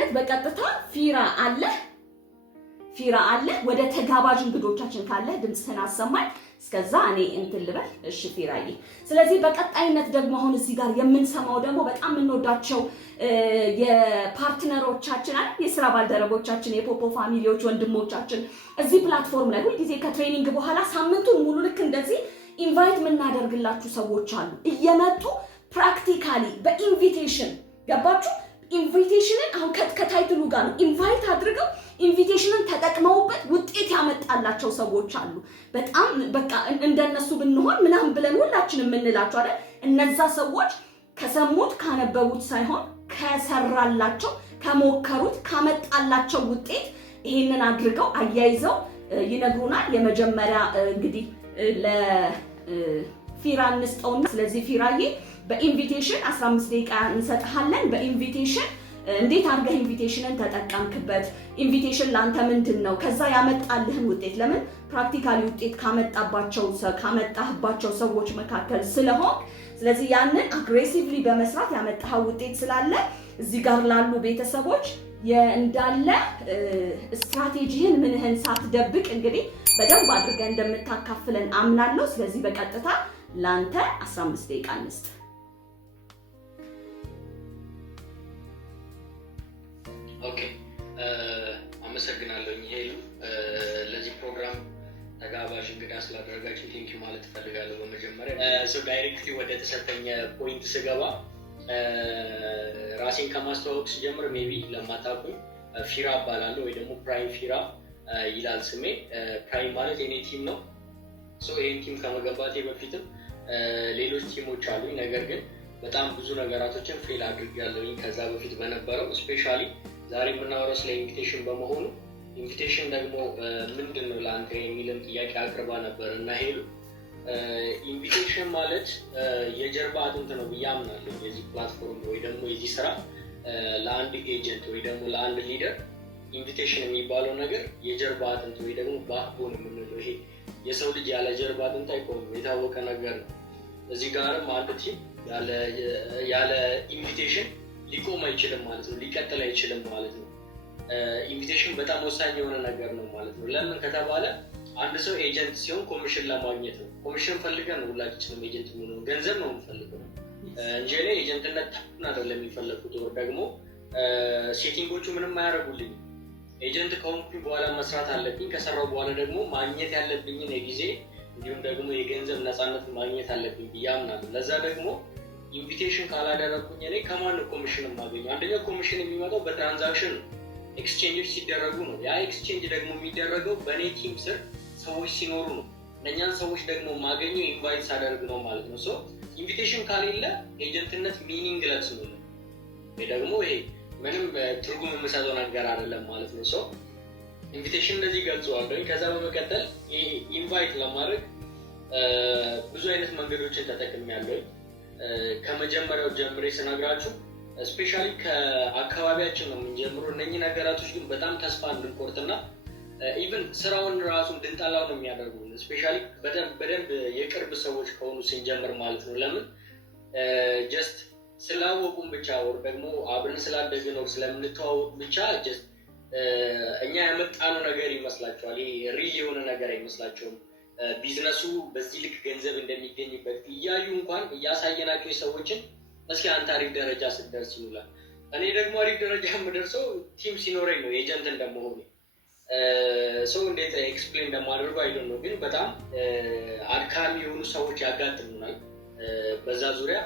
በቀጣይነት በቀጥታ ፊራ አለ ወደ ተጋባዥ እንግዶቻችን ካለ ድምጽህን አሰማኝ እስከዛ እኔ እንትን ልበል እሺ ፊራዬ ስለዚህ በቀጣይነት ደግሞ አሁን እዚህ ጋር የምንሰማው ደግሞ በጣም እንወዳቸው የፓርትነሮቻችን አይደል የሥራ ባልደረቦቻችን የፖፖ ፋሚሊዎች ወንድሞቻችን እዚህ ፕላትፎርም ላይ ሁሉ ጊዜ ከትሬኒንግ በኋላ ሳምንቱን ሙሉ ልክ እንደዚህ ኢንቫይት ምናደርግላችሁ ሰዎች አሉ እየመጡ ፕራክቲካሊ በኢንቪቴሽን ገባችሁ ኢንቪቴሽንን አሁን ከታይትሉ ጋር ነው ኢንቫይት አድርገው ኢንቪቴሽንን ተጠቅመውበት ውጤት ያመጣላቸው ሰዎች አሉ በጣም በቃ እንደነሱ ብንሆን ምናምን ብለን ሁላችንም የምንላቸው አይደል እነዛ ሰዎች ከሰሙት ካነበቡት ሳይሆን ከሰራላቸው ከሞከሩት ካመጣላቸው ውጤት ይሄንን አድርገው አያይዘው ይነግሩናል የመጀመሪያ እንግዲህ ለፊራ እንስጠውና ስለዚህ ፊራዬ በኢንቪቴሽን 15 ደቂቃ እንሰጥሃለን በኢንቪቴሽን እንዴት አድርገህ ኢንቪቴሽንን ተጠቀምክበት ኢንቪቴሽን ላንተ ምንድነው ከዛ ያመጣልህን ውጤት ለምን ፕራክቲካሊ ውጤት ካመጣህባቸው ሰዎች መካከል ስለሆነ ስለዚህ ያንን አግሬሲቭሊ በመስራት ያመጣው ውጤት ስላለ እዚህ ጋር ላሉ ቤተሰቦች እንዳለ ስትራቴጂህን ምንህን ሳትደብቅ እንግዲህ በደንብ አድርገህ እንደምታካፍለን አምናለሁ ስለዚህ በቀጥታ ላንተ 15 ደቂቃ እንስጥ ኦኬ አመሰግናለሁ ሄሉ ለዚህ ፕሮግራም ተጋባዥ እንግዳ ስላደረጋችሁ ቴንኪው ማለት ፈልጋለሁ በመጀመሪያ ዳይሬክትሊ ወደ ተሰጠኝ ፖይንት ስገባ ራሴን ከማስተዋወቅ ስጀምር ሜቢ ለማታውቁኝ ፊራ እባላለሁ ወይ ደግሞ ፕራይም ፊራ ይላል ስሜ ፕራይም ማለት የኔ ቲም ነው ይህን ቲም ከመገባቴ በፊትም ሌሎች ቲሞች አሉኝ ነገር ግን በጣም ብዙ ነገራቶችን ፌል አድርጌያለሁኝ ከዛ በፊት በነበረው ስፔሻሊ ዛሬ የምናወራው ስለ ኢንቪቴሽን በመሆኑ ኢንቪቴሽን ደግሞ ምንድነው ለአንተ የሚልም ጥያቄ አቅርባ ነበር እና ሄሉ ኢንቪቴሽን ማለት የጀርባ አጥንት ነው ብዬ አምናለሁ የዚህ ፕላትፎርም ወይ ደግሞ የዚህ ስራ ለአንድ ኤጀንት ወይ ደግሞ ለአንድ ሊደር ኢንቪቴሽን የሚባለው ነገር የጀርባ አጥንት ወይ ደግሞ ባክቦን የምንለው ይሄ የሰው ልጅ ያለ ጀርባ አጥንት አይቆምም የታወቀ ነገር ነው እዚህ ጋርም አንድ ቲም ያለ ኢንቪቴሽን ሊቆም አይችልም ማለት ነው ሊቀጥል አይችልም ማለት ነው ኢንቪቴሽን በጣም ወሳኝ የሆነ ነገር ነው ማለት ነው ለምን ከተባለ አንድ ሰው ኤጀንት ሲሆን ኮሚሽን ለማግኘት ነው ኮሚሽን ፈልገን ሁላችንም ኤጀንት ሆኖ ገንዘብ ነው የምንፈልገው እንጂ እኔ ኤጀንትነት ታውቁና አይደለም የሚፈልጉት ወር ደግሞ ሴቲንጎቹ ምንም አያደርጉልኝ ኤጀንት ከሆንኩኝ በኋላ መስራት አለብኝ ከሰራው በኋላ ደግሞ ማግኘት ያለብኝን የጊዜ እንዲሁም ደግሞ የገንዘብ ነፃነት ማግኘት አለብኝ ብያምናለሁ ለዛ ደግሞ ኢንቪቴሽን ካላደረኩኝ እኔ ከማን ኮሚሽን ማገኘው አንደኛ ኮሚሽን የሚመጣው በትራንዛክሽን ኤክስቼንጆች ሲደረጉ ነው ያ ኤክስቼንጅ ደግሞ የሚደረገው በኔ ቲም ስር ሰዎች ሲኖሩ ነው እነኛን ሰዎች ደግሞ ማገኘው ኢንቫይት ሳደርግ ነው ማለት ነው ኢንቪቴሽን ካሌለ ኤጀንትነት ሚኒንግለስ ነው ወይ ደግሞ ይሄ ምንም ትርጉም የምሰጠው ነገር አይደለም ማለት ነው ኢንቪቴሽን እንደዚህ ገልጸዋለሁ ከዛ በመቀጠል ኢንቫይት ለማድረግ ብዙ አይነት መንገዶችን ተጠቅሜያለሁ ከመጀመሪያው ጀምሬ ስነግራችሁ ስፔሻሊ ከአካባቢያችን ነው የምንጀምረው እነኚህ ነገራቶች ግን በጣም ተስፋ እንድንቆርጥና ኢቭን ስራውን ራሱ እንድንጠላው ነው የሚያደርጉን ስፔሻሊ በደንብ የቅርብ ሰዎች ከሆኑ ስንጀምር ማለት ነው ለምን ጀስት ስላወቁን ብቻ ወር ደግሞ አብረን ስላደግን ነው ስለምንተዋወቅ ብቻ ጀስት እኛ ያመጣነው ነገር ይመስላችኋል ይሄ ሪል የሆነ ነገር አይመስላችሁም ቢዝነሱ በዚህ ልክ ገንዘብ እንደሚገኝበት እያዩ እንኳን እያሳየናቸው ሰዎችን እስኪ አንተ አሪፍ ደረጃ ስትደርስ ይሉላል እኔ ደግሞ አሪፍ ደረጃ የምደርሰው ቲም ሲኖረኝ ነው ኤጀንት እንደመሆኑ እንዴት ኤክስፕሌን እንደማደርገው አይደለም ነው ግን በጣም አድካሚ የሆኑ ሰዎች ያጋጥሙናል በዛ ዙሪያ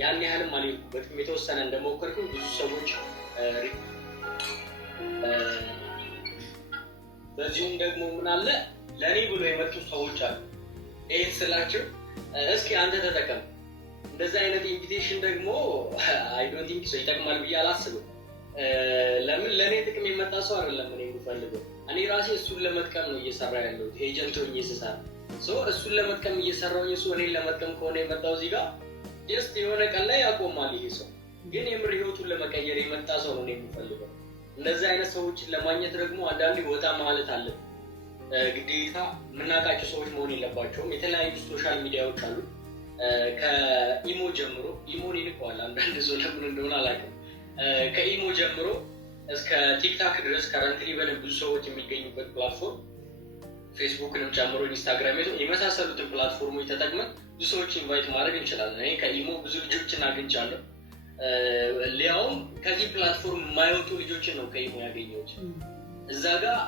ያን ያህልም አልሄድኩበትም የተወሰነ እንደሞከርኩኝ ብዙ ሰዎች በዚሁም ደግሞ ምን አለ ለኔ ብሎ የመጡ ሰዎች አሉ ይሄ ስላችሁ እስኪ አንተ ተጠቀም እንደዛ አይነት ኢንቪቴሽን ደግሞ አይ ዶንት ቲንክ ሶ ይጠቅማል ብዬ አላስብም ለምን ለኔ ጥቅም የመጣ ሰው አይደለም እኔ የምፈልገው እኔ ራሴ እሱን ለመጥቀም ነው እየሰራ ያለው ኤጀንት ሆኜ እየሰራ እሱን ለመጥቀም እየሰራው እሱ እኔን ለመጥቀም ከሆነ የመጣው እዚህ ጋር ጀስት የሆነ ቀን ላይ ያቆማል ይሄ ሰው ግን የምር ህይወቱን ለመቀየር የመጣ ሰው ነው የምፈልገው እንደዛ አይነት ሰዎችን ለማግኘት ደግሞ አንዳንዴ ወጣ ማለት አለ ግዴታ ምናቃቸው ሰዎች መሆን የለባቸውም የተለያዩ ሶሻል ሚዲያዎች አሉ ከኢሞ ጀምሮ ኢሞን ይልቀዋል አንዳንድ ሰው ለምን እንደሆነ አላውቅም ከኢሞ ጀምሮ እስከ ቲክታክ ድረስ ከረንትሊ በደንብ ብዙ ሰዎች የሚገኙበት ፕላትፎርም ፌስቡክንም ጨምሮ ኢንስታግራም የመሳሰሉትን ፕላትፎርሞች ተጠቅመን ብዙ ሰዎች ኢንቫይት ማድረግ እንችላለን። እኔ ከኢሞ ብዙ ልጆችን አግኝቻለሁ። ሊያውም ከዚህ ፕላትፎርም የማይወጡ ልጆችን ነው ከኢሞ ያገኘሁት። እዛ ጋር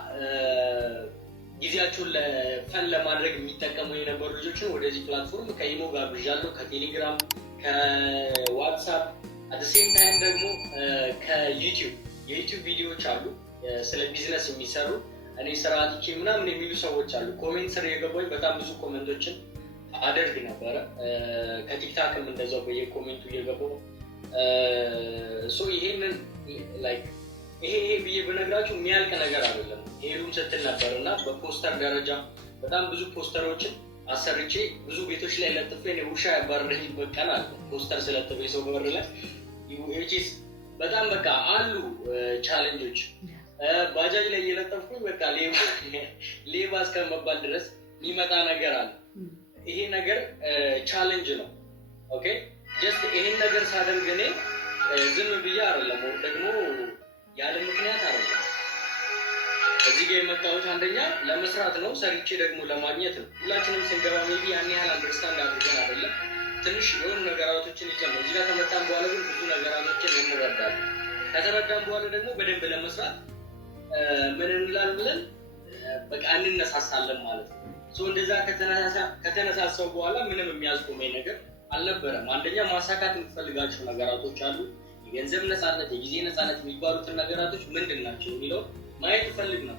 ጊዜያቸውን ለፈን ለማድረግ የሚጠቀሙ የነበሩ ልጆችን ወደዚህ ፕላትፎርም ከኢሞ ጋር ብዣለሁ፣ ከቴሌግራም፣ ከዋትሳፕ አደሴም ታይም ደግሞ ከዩቲዩብ የዩቲዩብ ቪዲዮዎች አሉ ስለ ቢዝነስ የሚሰሩ እኔ ስራ አጥቼ ምናምን የሚሉ ሰዎች አሉ። ኮሜንት ስር የገባኝ በጣም ብዙ ኮሜንቶችን አደርግ ነበረ። ከቲክታክም እንደዛው በየኮሜንቱ እየገባው ይሄንን ላይክ ይሄ ብዬ ብነግራችሁ የሚያልቅ ነገር አይደለም። ሄሉም ስትል ነበር እና በፖስተር ደረጃ በጣም ብዙ ፖስተሮችን አሰርቼ ብዙ ቤቶች ላይ ለጥፌ እኔ ውሻ ያባረረኝበት ቀን አለ። ፖስተር ስለጥፌ ሰው በር ላይ በጣም በቃ አሉ ቻሌንጆች። ባጃጅ ላይ እየለጠፍኩኝ በቃ ሌባ እስከመባል ድረስ የሚመጣ ነገር አለ። ይሄ ነገር ቻሌንጅ ነው። ኦኬ ጀስት ይሄን ነገር ሳደርግ እኔ ዝም ብዬ አይደለም፣ ወይ ደግሞ ያለ ምክንያት አይደለም። እዚህ ጋር የመጣሁት አንደኛ ለመስራት ነው፣ ሰርቼ ደግሞ ለማግኘት ነው። ሁላችንም ስንገባ ሜቢ ያን ያህል አንደርስታንድ አድርገን አይደለም፣ ትንሽ የሆኑ ነገራቶችን ይዘን ነው። እዚህ ጋር ከመጣን በኋላ ግን ብዙ ነገራቶችን እንረዳለን። ከተረዳን በኋላ ደግሞ በደንብ ለመስራት ምን እንላለን ብለን በቃ እንነሳሳለን ማለት ነው። እንደዛ ከተነሳሳው በኋላ ምንም የሚያስቆመኝ ነገር አልነበረም። አንደኛ ማሳካት የምትፈልጋቸው ነገራቶች አሉ። የገንዘብ ነፃነት፣ የጊዜ ነፃነት የሚባሉትን ነገራቶች ምንድን ናቸው የሚለው ማየት እፈልግ ነው።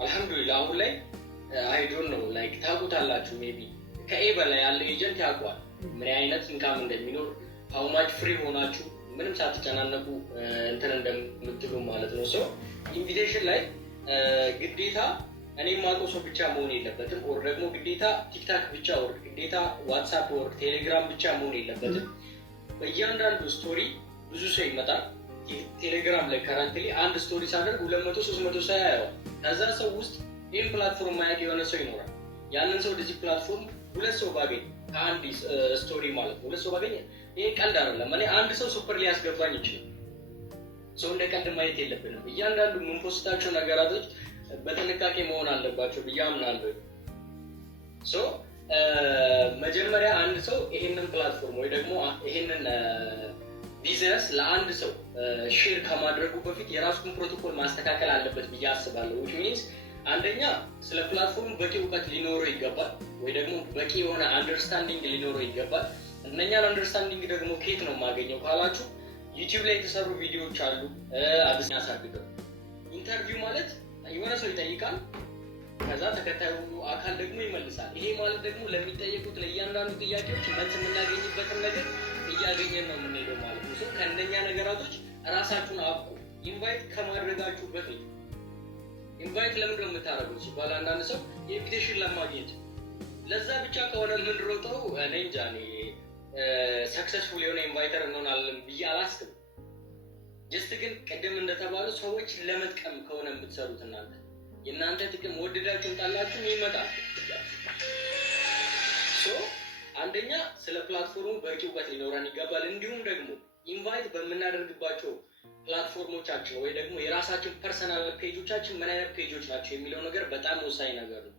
አልሐምዱሊላህ አሁን ላይ አይዶን ነው ላይክ ታውቁታላችሁ። ሜቢ ከኤ በላይ ያለ ኤጀንት ያውቋል ምን አይነት ኢንካም እንደሚኖር፣ ሃው ማች ፍሪ ሆናችሁ ምንም ሳትጨናነቁ እንትን እንደምትሉ ማለት ነው። ኢንቪቴሽን ላይ ግዴታ እኔ የማውቀው ሰው ብቻ መሆን የለበትም። ኦር ደግሞ ግዴታ ቲክታክ ብቻ ኦር ግዴታ ዋትሳፕ ኦር ቴሌግራም ብቻ መሆን የለበትም። በእያንዳንዱ ስቶሪ ብዙ ሰው ይመጣል። ቴሌግራም ላይ ከረንትሊ አንድ ስቶሪ ሳደርግ 200-300 ሰው ያየዋል። ከዛ ሰው ውስጥ ይህን ፕላትፎርም ማየት የሆነ ሰው ይኖራል። ያንን ሰው ወደዚህ ፕላትፎርም 2 ሰው ባገኝ ከአንድ ስቶሪ ማለት ነው 2 ሰው ባገኝ ይሄ ቀልድ አይደለም። እኔ አንድ ሰው ሱፐር ሊያስገባኝ ይችላል። እንደ ቀልድ ማየት የለብንም። እያንዳንዱ የምንፖስታቸው ነገራቶች በጥንቃቄ መሆን አለባቸው ብዬ አምናለሁ። መጀመሪያ አንድ ሰው ይሄንን ፕላትፎርም ወይ ደግሞ ይሄንን ቢዝነስ ለአንድ ሰው ሼር ከማድረጉ በፊት የራሱን ፕሮቶኮል ማስተካከል አለበት ብዬ አስባለሁ። which means አንደኛ ስለ ፕላትፎርም በቂ እውቀት ሊኖረው ይገባል፣ ወይ ደግሞ በቂ የሆነ አንደርስታንዲንግ ሊኖረው ይገባል። እነኛን አንደርስታንዲንግ ደግሞ ከየት ነው የማገኘው ካላችሁ ዩቲዩብ ላይ የተሰሩ ቪዲዮዎች አሉ። አዲስ ያሳድገው ኢንተርቪው ማለት የሆነ ሰው ይጠይቃል፣ ከዛ ተከታዩ አካል ደግሞ ይመልሳል። ይሄ ማለት ደግሞ ለሚጠየቁት ለእያንዳንዱ ጥያቄዎች መልስ የምናገኝበትን ነገር እያገኘን ነው የምንሄደው ማለት ነው። ከእንደኛ ነገራቶች ራሳችሁን አብቁ። ኢንቫይት ከማድረጋችሁ በፊት ኢንቫይት ለምንድን ነው የምታደርጉት ሲባል አንዳንድ ሰው ኢንቪቴሽን ለማግኘት ለዛ ብቻ ከሆነ የምንሮጠው እኔ እንጃ ሰክሰስፉል የሆነ ኢንቫይተር እንሆናለን ብዬ አላስብም። ጀስት ግን ቅድም እንደተባሉ ሰዎች ለመጥቀም ከሆነ የምትሰሩት የእናንተ ጥቅም ወደዳችሁን ጣላችሁን ይመጣል። አንደኛ ስለ ፕላትፎርሙ በቂ እውቀት ሊኖረን ይገባል። እንዲሁም ደግሞ ኢንቫይት በምናደርግባቸው ፕላትፎርሞቻችን ወይ ደግሞ የራሳችን ፐርሰናል ፔጆቻችን ምን አይነት ፔጆች ናቸው የሚለው ነገር በጣም ወሳኝ ነገር ነው።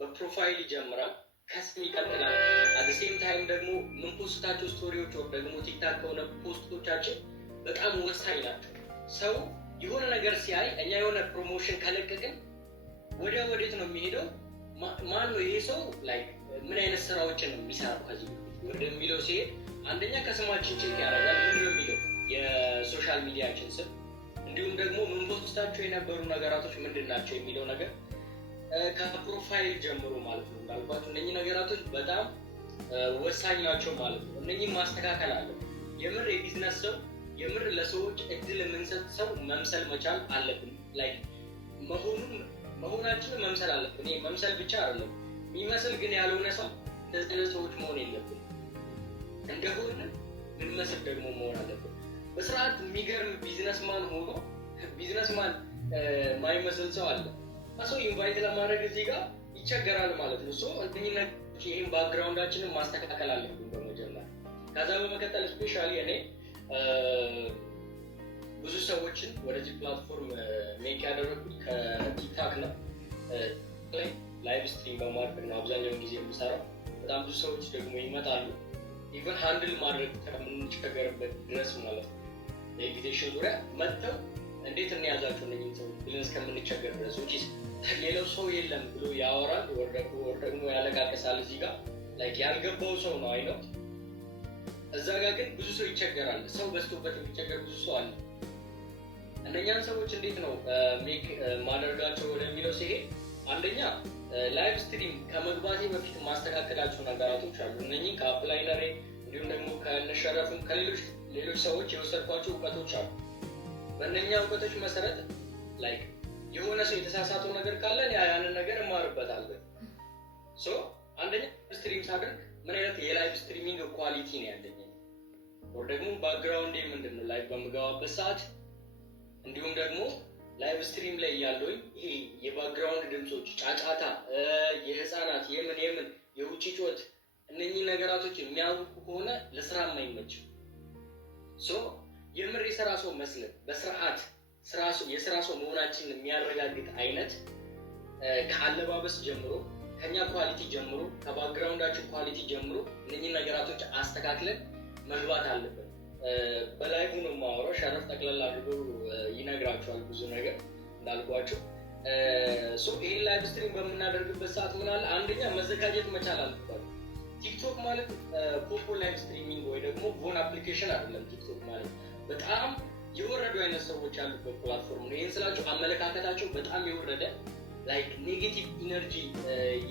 በፕሮፋይል ይጀምራል፣ ከስም ይቀጥላል። አደሴም ታይም ደግሞ የምንፖስታቸው ስቶሪዎች ወይ ደግሞ ቲክታክ ከሆነ ፖስቶቻችን በጣም ወሳኝ ናቸው። ሰው የሆነ ነገር ሲያይ እኛ የሆነ ፕሮሞሽን ከለቀቅን ወዴት ነው የሚሄደው? ማን ነው ይሄ ሰው ላይ ምን አይነት ስራዎችን ነው የሚሰራው ከዚህ ወደሚለው ሲሄድ አንደኛ ከስማችን ቼክ ያደርጋል። ምንድነው የሚለው የሶሻል ሚዲያችን ስም፣ እንዲሁም ደግሞ የምንፖስታቸው የነበሩ ነገራቶች ምንድን ናቸው የሚለው ነገር ከፕሮፋይል ጀምሮ ማለት ነው። እንዳልኳቸው እነኚህ ነገራቶች በጣም ወሳኝ ናቸው ማለት ነው። እነኚህ ማስተካከል አለ። የምር የቢዝነስ ሰው የምር ለሰዎች እድል የምንሰጥ ሰው መምሰል መቻል አለብን። ላይ መሆናችንን መምሰል አለብን። ይሄ መምሰል ብቻ አይደለም፣ የሚመስል ግን ያልሆነ ሰው እንደዚህ ሰዎች መሆን የለብን። እንደሆነ ምንመስል ደግሞ መሆን አለብን። በስርዓት የሚገርም ቢዝነስማን ሆኖ ቢዝነስማን ማይመስል ሰው አለ። ሰው ኢንቫይት ለማድረግ እዚህ ጋር ይቸገራል ማለት ነው። ይህን ባክግራውንዳችንን ማስተካከል አለብን በመጀመሪያ። ከዛ በመቀጠል ስፔሻሊ እኔ ብዙ ሰዎችን ወደዚህ ፕላትፎርም ሜክ ያደረኩት ከቲክታክ ነው። ላይቭ ስትሪም በማድረግ ነው አብዛኛውን ጊዜ የምሰራው። በጣም ብዙ ሰዎች ደግሞ ይመጣሉ ኢቨን ሃንድል ማድረግ ከምንቸገርበት ድረስ ማለት ነው። በኢንቪቴሽን ዙሪያ መጥተው እንዴት እንያዛቸው እነኝን ሰዎች ብለን እስከምንቸገር ድረስ ውጪ ሌላው ሰው የለም ብሎ ያወራል ወር ደግሞ ያለቃቀሳል። እዚህ ጋር ላይክ ያልገባው ሰው ነው አይነው። እዛ ጋር ግን ብዙ ሰው ይቸገራል። ሰው በዝቶበት የሚቸገር ብዙ ሰው አለ። እነኛን ሰዎች እንዴት ነው ሜክ ማደርጋቸው ወደሚለው ሲሄድ አንደኛ ላይቭ ስትሪም ከመግባቴ በፊት ማስተካከላቸው ነገራቶች አሉ። እነኚህ ከአፕላይነሬ እንዲሁም ደግሞ ከነሸረፍም ከሌሎች ሰዎች የወሰድኳቸው እውቀቶች አሉ። በእነኛ እውቀቶች መሰረት ላይክ የሆነ ሰው የተሳሳተው ነገር ካለ ያንን ነገር እማርበታለሁ። ሶ አንደኛ ስትሪም ሳደርግ ምን አይነት የላይቭ ስትሪሚንግ ኳሊቲ ነው ያለኝ ወር ደግሞ ባክግራውንድ ምንድን ነው ላይቭ በምገባበት ሰዓት እንዲሁም ደግሞ ላይቭ ስትሪም ላይ ያለውኝ ይሄ የባክግራውንድ ድምጾች፣ ጫጫታ፣ የህፃናት የምን የውጭ ጩኸት እነኚህ ነገራቶች የሚያውቁ ከሆነ ለስራ የማይመችም። ሶ የምር የስራ ሰው መስለን በስርዓት የስራ ሰው መሆናችንን የሚያረጋግጥ አይነት ከአለባበስ ጀምሮ ከኛ ኳሊቲ ጀምሮ ከባክግራውንዳችን ኳሊቲ ጀምሮ እነኚህ ነገራቶች አስተካክለን መግባት አለበት። በላይቭ ነው የማወራው። ሸረፍ ጠቅላላ አድርጎ ይነግራቸዋል ብዙ ነገር እንዳልኳቸው። ይሄን ላይቭ ስትሪም በምናደርግበት ሰዓት ምን አለ አንደኛ መዘጋጀት መቻል አለበት። ቲክቶክ ማለት ፖፖ ላይቭ ስትሪሚንግ ወይ ደግሞ ቮን አፕሊኬሽን አይደለም። ቲክቶክ ማለት በጣም የወረዱ አይነት ሰዎች ያሉበት ፕላትፎርም ነው። ይህን ስላቸው አመለካከታቸው በጣም የወረደ ላይክ ኔጌቲቭ ኢነርጂ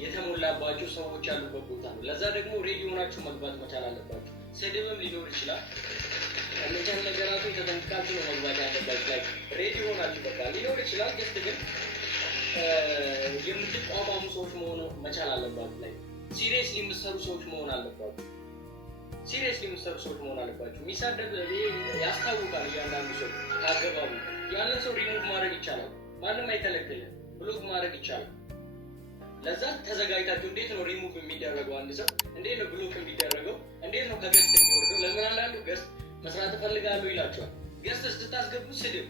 የተሞላባቸው ሰዎች ያሉበት ቦታ ነው። ለዛ ደግሞ ሬዲ ሆናችሁ መግባት መቻል አለባችሁ። ስድብም ሊኖር ይችላል። እነዚያን ነገራቶች ተጠንቅቃችሁ ነው መግባት ያለባችሁ። ላይክ ሬዲ ሆናችሁ በቃ ሊኖር ይችላል። ጀስት ግን የምትቋቋሙ ሰዎች መሆኑ መቻል አለባችሁ። ላይ ሲሪየስሊ የምትሰሩ ሰዎች መሆን አለባችሁ። የሚሳደብ ያስታውቃል። እያንዳንዱ ሰው ካገባቡ ያንን ሰው ሪሙቭ ማድረግ ይቻላል። ማንም አይከለክልም። ብሎክ ማድረግ ይቻላል። ለዛ ተዘጋጅታችሁ እንዴት ነው ሪሙቭ የሚደረገው? አንድ ሰው እንዴት ነው ብሎክ የሚደረገው? እንዴት ነው ከገስት የሚወርደው? ለምን አንዳንዱ ገስት መስራት እፈልጋለሁ ይላቸዋል። ገስት ስታስገቡ ስድብ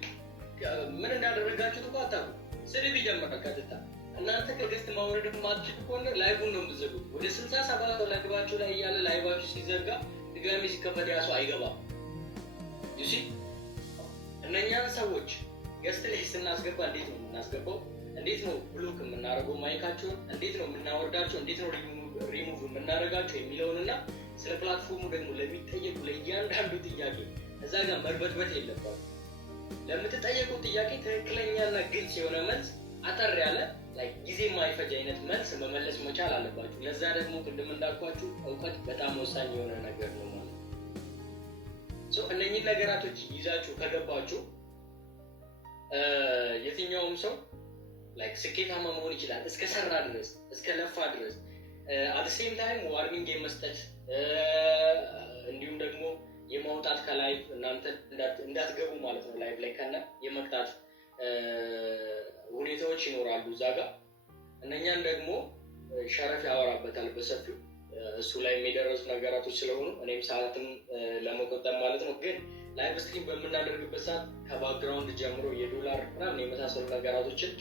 ምን እንዳደረጋችሁት እንኳን አታውቁም። ስድብ ይጀምራል ቀጥታ። እናንተ ከገስት ማውረድ ማትችሉ ከሆነ ላይቡን ነው የምትዘጉት። ወደ 67 ላይቫችሁ ላይ እያለ ላይቫችሁ ሲዘጋ ድጋሚ ሲከፈት ያ ሰው አይገባም። ዩሲ እነኛን ሰዎች ገስት ላይ ስናስገባ እንዴት ነው የምናስገባው? እንዴት ነው ብሎክ የምናደርገው? ማይካቸውን እንዴት ነው የምናወርዳቸው? እንዴት ነው ሪሙቭ የምናደርጋቸው የሚለውንና ስለ ፕላትፎርሙ ደግሞ ለሚጠየቁ ለእያንዳንዱ ጥያቄ እዛ ጋር መርበትበት የለባችሁ። ለምትጠየቁ ጥያቄ ትክክለኛና ግልጽ የሆነ መልስ፣ አጠር ያለ ጊዜ የማይፈጅ አይነት መልስ መመለስ መቻል አለባችሁ። ለዛ ደግሞ ቅድም እንዳልኳችሁ እውቀት በጣም ወሳኝ የሆነ ነገር ነው ማለት ነው። እነኚህ ነገራቶች ይዛችሁ ከገባችሁ የትኛውም ሰው ስኬታማ መሆን ይችላል። እስከ ሰራ ድረስ፣ እስከ ለፋ ድረስ አት ሴም ታይም ዋርኒንግ የመስጠት እንዲሁም ደግሞ የማውጣት ከላይቭ እናንተ እንዳትገቡ ማለት ነው። ላይቭ ላይ ከነ የመቅጣት ሁኔታዎች ይኖራሉ እዛ ጋር። እነኛን ደግሞ ሸረፍ ያወራበታል በሰፊው። እሱ ላይ የደረሱ ነገራቶች ስለሆኑ እኔም ሰዓትም ለመቆጠብ ማለት ነው። ግን ላይቭ ስትሪም በምናደርግበት ሰዓት ከባክግራውንድ ጀምሮ የዶላር ምናምን የመሳሰሉ ነገራቶችን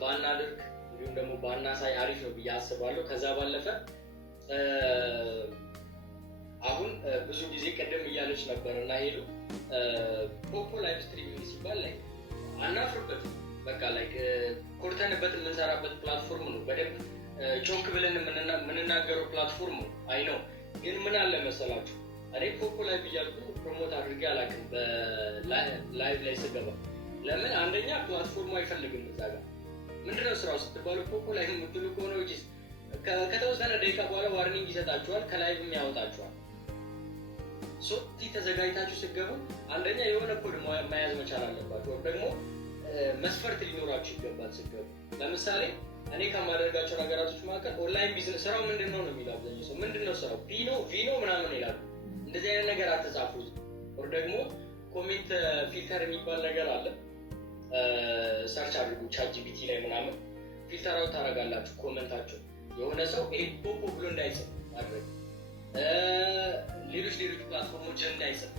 ባናደርግ እንዲሁም ደግሞ ባናሳይ አሪፍ ነው ብዬ አስባለሁ። ከዛ ባለፈ አሁን ብዙ ጊዜ ቀደም እያለች ነበር እና ሄዱ ፖፖ ላይቭ ስትሪሚንግ ሲባል ላይ አናፍርበትም። በቃ ኮርተንበት የምንሰራበት ፕላትፎርም ነው። በደንብ ቾክ ብለን የምንናገረው ፕላትፎርም ነው። አይ ነው። ግን ምን አለ መሰላችሁ እኔ ፖፖ ላይቭ እያልኩ ፕሮሞት አድርጌ አላውቅም በላይቭ ላይ ስገባ። ለምን? አንደኛ ፕላትፎርሙ አይፈልግም። እዛ ጋር ምንድነው ስራው ስትባሉ ፖፖ ላይቭ የምትሉ ከሆነ ዊችስ ከተወሰነ ደቂቃ በኋላ ዋርኒንግ ይሰጣችኋል፣ ከላይቭም ያወጣችኋል። ተዘጋጅታችሁ ስገቡ አንደኛ የሆነ ኮድ መያዝ መቻል አለባችሁ። ወይም ደግሞ መስፈርት ሊኖራችሁ ይገባል ስገቡ። ለምሳሌ እኔ ከማደርጋቸው ነገራቶች መካከል ኦንላይን ቢዝነስ ስራው ምንድነው ነው የሚለው አብዛኛው ሰው። ምንድነው ስራው? ቪኖ ምናምን ይላሉ። እንደዚህ አይነት ነገር አትጻፉ። ወር ደግሞ ኮሜንት ፊልተር የሚባል ነገር አለ። ሰርች አድርጉ ቻትጂፒቲ ላይ ምናምን ፊልተር አውት ታደርጋላችሁ ኮሜንታችሁ። የሆነ ሰው ይሄ ፖፖ ብሎ እንዳይጽፍ ማድረግ፣ ሌሎች ፕላትፎርሞች እንዳይጽፍ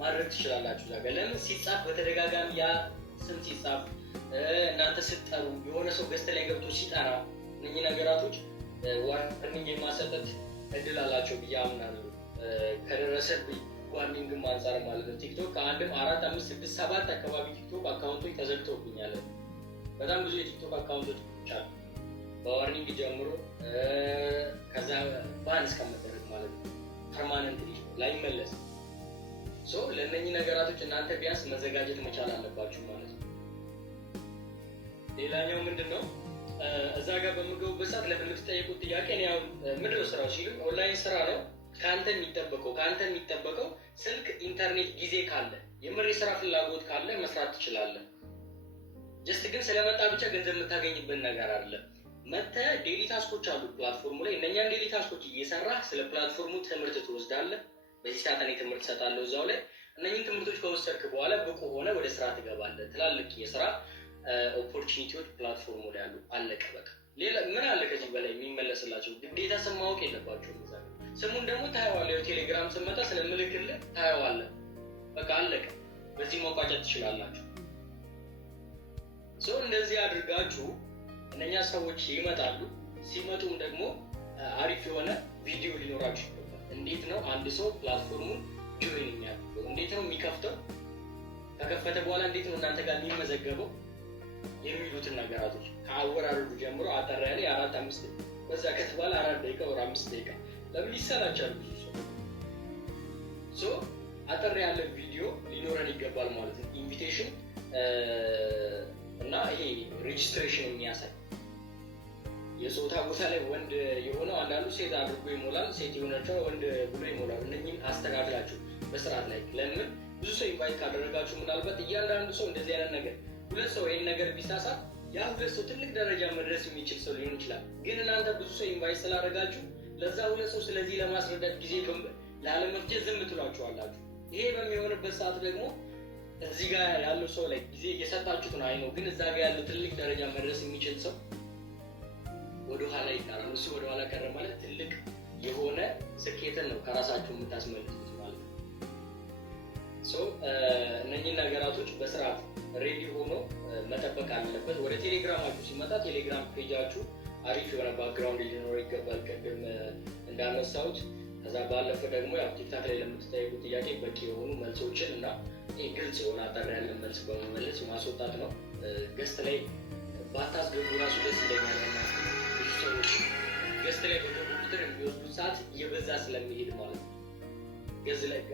ማድረግ ትችላላችሁ። እዛ ጋር ለምን ሲጻፍ በተደጋጋሚ ያ ስም ሲጻፍ እናንተ ስትጠሩ የሆነ ሰው ገስት ላይ ገብቶ ሲጠራ እነኚህ ነገራቶች ዋርኒንግ የማሰጠት እድል አላቸው ብዬ አምናለሁ። ከደረሰብኝ ዋርኒንግም አንጻር ማለት ነው። ቲክቶክ ከአንድም 4 5 6 7 አካባቢ ቲክቶክ አካውንቶች ተዘግተውብኛል። በጣም ብዙ የቲክቶክ አካውንቶች አሉ በዋርኒንግ ጀምሮ ከዛ ባን እስከመደረግ ማለት ነው። ፐርማነንትሊ ላይመለስ ሶ ለእነኚህ ነገራቶች እናንተ ቢያንስ መዘጋጀት መቻል አለባችሁ ማለት ነው። ሌላኛው ምንድነው እዛ ጋር በምገቡበት ሰዓት ለምትጠይቁት ጥያቄ ነው ያው ምንድነው ስራው ሲሉ ኦንላይን ስራ ነው። ከአንተ የሚጠበቀው ስልክ፣ ኢንተርኔት፣ ጊዜ ካለ የምር የስራ ፍላጎት ካለ መስራት ትችላለህ። ጀስት ግን ስለመጣ ብቻ ገንዘብ የምታገኝበት ነገር አይደለም። መተህ ዴሊ ታስኮች አሉ ፕላትፎርሙ ላይ። እነኛን ዴሊ ታስኮች እየሰራህ ስለ ፕላትፎርሙ ትምህርት ትወስዳለህ። በዚህ ሰዓት እኔ ትምህርት እሰጣለሁ እዛው ላይ። እነኝን ትምህርቶች ከወሰድክ በኋላ ብቁ ሆነ ወደ ስራ ትገባለህ። ትላልቅ የስራ ኦፖርቹኒቲዎች ፕላትፎርሙ ላይ አሉ። አለቀ በቃ። ሌላ ምን አለ ከዚህ በላይ የሚመለስላቸው? ግዴታ ስም ማወቅ የለባቸውም። ስሙን ደግሞ ታየዋለህ። ቴሌግራም ስመጣ ስለምልክልህ ታየዋለህ። በቃ አለቀ። በዚህ መቋጨት ትችላላችሁ። እንደዚህ አድርጋችሁ እነኛ ሰዎች ይመጣሉ። ሲመጡም ደግሞ አሪፍ የሆነ ቪዲዮ ሊኖራችሁ ይገባል። እንዴት ነው አንድ ሰው ፕላትፎርሙን ጆይን የሚያደርገው? እንዴት ነው የሚከፍተው? ከከፈተ በኋላ እንዴት ነው እናንተ ጋር የሚመዘገበው? የሚሉትን ነገራቶች ከአወራረዱ ጀምሮ አጠር ያለ 4-5 በዛ ከተባለ 4 ደቂቃ ወር 5 ደቂቃ ለምን ይሰራቻል ብዙ ሰው። አጠር ያለ ቪዲዮ ሊኖረን ይገባል ማለት ነው። ኢንቪቴሽን እና ይሄ ሬጂስትሬሽን የሚያሳይ የጾታ ቦታ ላይ ወንድ የሆነው አንዳንዱ ሴት አድርጎ ይሞላል፣ ሴት የሆነችው ወንድ ብሎ ይሞላል። እነኚህን አስተካክላችሁ በስርዓት ላይ ለምን ብዙ ሰው ኢንቫይት ካደረጋችሁ ምናልባት እያንዳንዱ ሰው እንደዚህ አይነት ነገር ሁለት ሰው ይሄን ነገር ቢሳሳት ያ ሁለት ሰው ትልቅ ደረጃ መድረስ የሚችል ሰው ሊሆን ይችላል። ግን እናንተ ብዙ ሰው ኢንቫይት ስላደረጋችሁ ለዛ ሁለት ሰው ስለዚህ ለማስረዳት ጊዜ ላለመፍጀት ዝም ትሏቸዋላችሁ። ይሄ በሚሆንበት ሰዓት ደግሞ እዚህ ጋር ያለው ሰው ላይ ጊዜ እየሰጣችሁት ነው አይነው፣ ግን እዛ ጋር ያለው ትልቅ ደረጃ መድረስ የሚችል ሰው ወደኋላ ይቀራል። እሱ ወደኋላ ቀረ ማለት ትልቅ የሆነ ስኬትን ነው ከራሳችሁ የምታስመልሱት ማለት ነው። እነኚህ ነገራቶች በስርዓት ሬዲ ሆኖ መጠበቅ አለበት። ወደ ቴሌግራማችሁ ሲመጣ ቴሌግራም ፔጃችሁ አሪፍ የሆነ ባክግራውንድ ሊኖረው ይገባል፣ ቅድም እንዳነሳሁት። ከዛ ባለፈ ደግሞ ያው ቲክታክ ላይ ለምትጠይቁ ጥያቄ በቂ የሆኑ መልሶችን እና ግልጽ የሆነ አጠር ያለ መልስ በመመለስ ማስወጣት ነው። ገስት ላይ ባታስገቡ ራሱ ደስ ይለኛል። ብዙ ሰዎች ገስት ላይ በገቡ ቁጥር የሚወስዱት ሰዓት እየበዛ ስለሚሄድ ማለት ነው።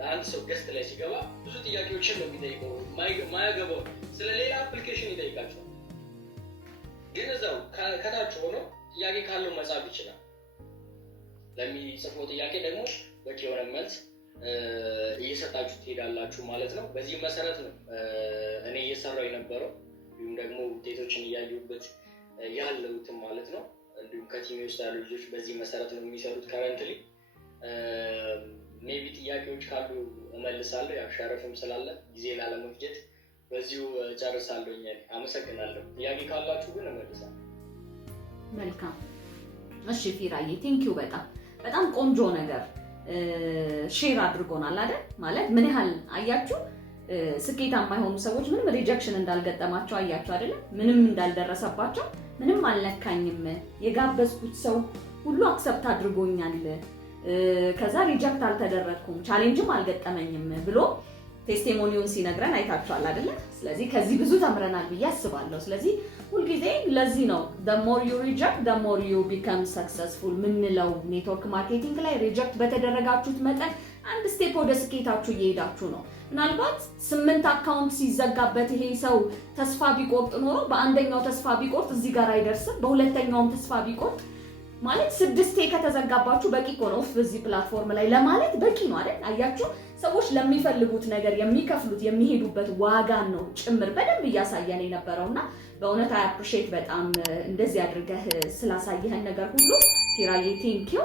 አንድ ሰው ገስት ላይ ሲገባ ብዙ ጥያቄዎችን ነው የሚጠይቀው። ማያገባው ስለሌላ አፕሊኬሽን ይጠይቃቸዋል። ግን እዛው ከታች ሆኖ ጥያቄ ካለው መጻፍ ይችላል። ለሚጽፈው ጥያቄ ደግሞ በቂ የሆነ መልስ እየሰጣችሁ ትሄዳላችሁ ማለት ነው። በዚህ መሰረት ነው እኔ እየሰራው የነበረው፣ እንዲሁም ደግሞ ውጤቶችን እያዩበት ያለሁትም ማለት ነው። እንዲሁም ከቲሜ ውስጥ ያሉ ልጆች በዚህ መሰረት ነው የሚሰሩት ከረንትሊ። ሜቢ ጥያቄዎች ካሉ እመልሳለሁ። ያው ሸረፍም ስላለ ጊዜ ላለመፍጀት በዚሁ ጨርሳለሁ። አመሰግናለሁ። ጥያቄ ካላችሁ ግን እመልሳለሁ። መልካም። እሺ ፊራዬ ቴንኪው። በጣም ቆንጆ ነገር ሼር አድርጎናል አይደል? ማለት ምን ያህል አያችሁ ስኬታማ የሆኑ ሰዎች ምንም ሪጀክሽን እንዳልገጠማቸው አያችሁ አይደል? ምንም እንዳልደረሰባቸው፣ ምንም አልነካኝም፣ የጋበዝኩት ሰው ሁሉ አክሰፕት አድርጎኛል፣ ከዛ ሪጀክት አልተደረኩም፣ ቻሌንጅም አልገጠመኝም ብሎ ቴስቲሞኒውን ሲነግረን አይታችኋል አይደለ? ስለዚህ ከዚህ ብዙ ተምረናል ብዬ አስባለሁ። ስለዚህ ሁልጊዜ ለዚህ ነው the more you reject the more you become successful ምንለው። ኔትወርክ ማርኬቲንግ ላይ ሪጀክት በተደረጋችሁት መጠን አንድ ስቴፕ ወደ ስኬታችሁ እየሄዳችሁ ነው። ምናልባት 8 አካውንት ሲዘጋበት ይሄ ሰው ተስፋ ቢቆርጥ ኖሮ በአንደኛው ተስፋ ቢቆርጥ እዚህ ጋር አይደርስም። በሁለተኛውም ተስፋ ቢቆርጥ ማለት 6 ከተዘጋባችሁ በቂ እኮ ነው። በዚህ ፕላትፎርም ላይ ለማለት በቂ ነው አይደል? አያችሁ ሰዎች ለሚፈልጉት ነገር የሚከፍሉት የሚሄዱበት ዋጋን ነው ጭምር በደንብ እያሳየን የነበረውና በእውነት አይ አፕሪሺየት በጣም እንደዚህ አድርገህ ስላሳየህን ነገር ሁሉ ፊራዬ ቴንኪው።